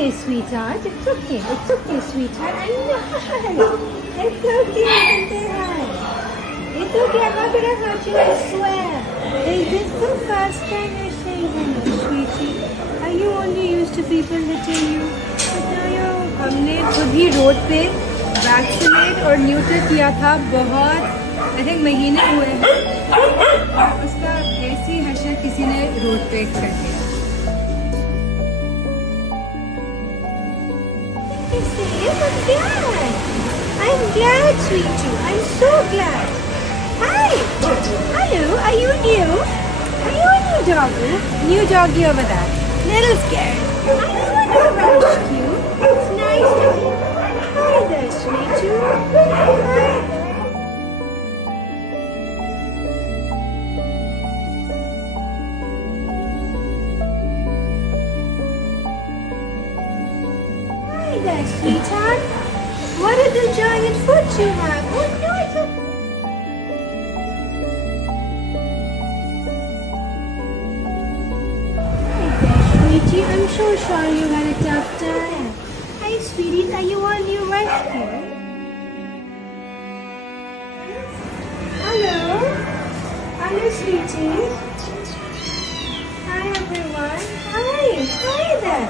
okay, sweetheart. It's okay. It's okay, sweetheart. I know. It's okay. Say hi. It's okay. I'm not gonna hurt you. I swear. Is this the first time you're saying hello, sweetie? Are you only used to people hitting you? बताओ, हमने खुद ही road पे vaccinate और neuter किया था बहुत I think महीने हुए हैं और उसका ऐसी हशर किसी ने रोड पे कर दिया I'm glad, sweetie. I'm so glad. Hi. Hello. Are you new? Are you a new doggy? New doggy over there. Little scared. I don't want to rush you. It's nice to meet you. Hi there, sweetie. Hi. Hi there, sweetheart. What a the giant foot you have. Oh no, it's a... Sweetie, I'm so sorry you had a tough time. Hi, sweetie, are you on your rescue? Hello? Hello, sweetie. Hi, everyone. Hi. Hi there.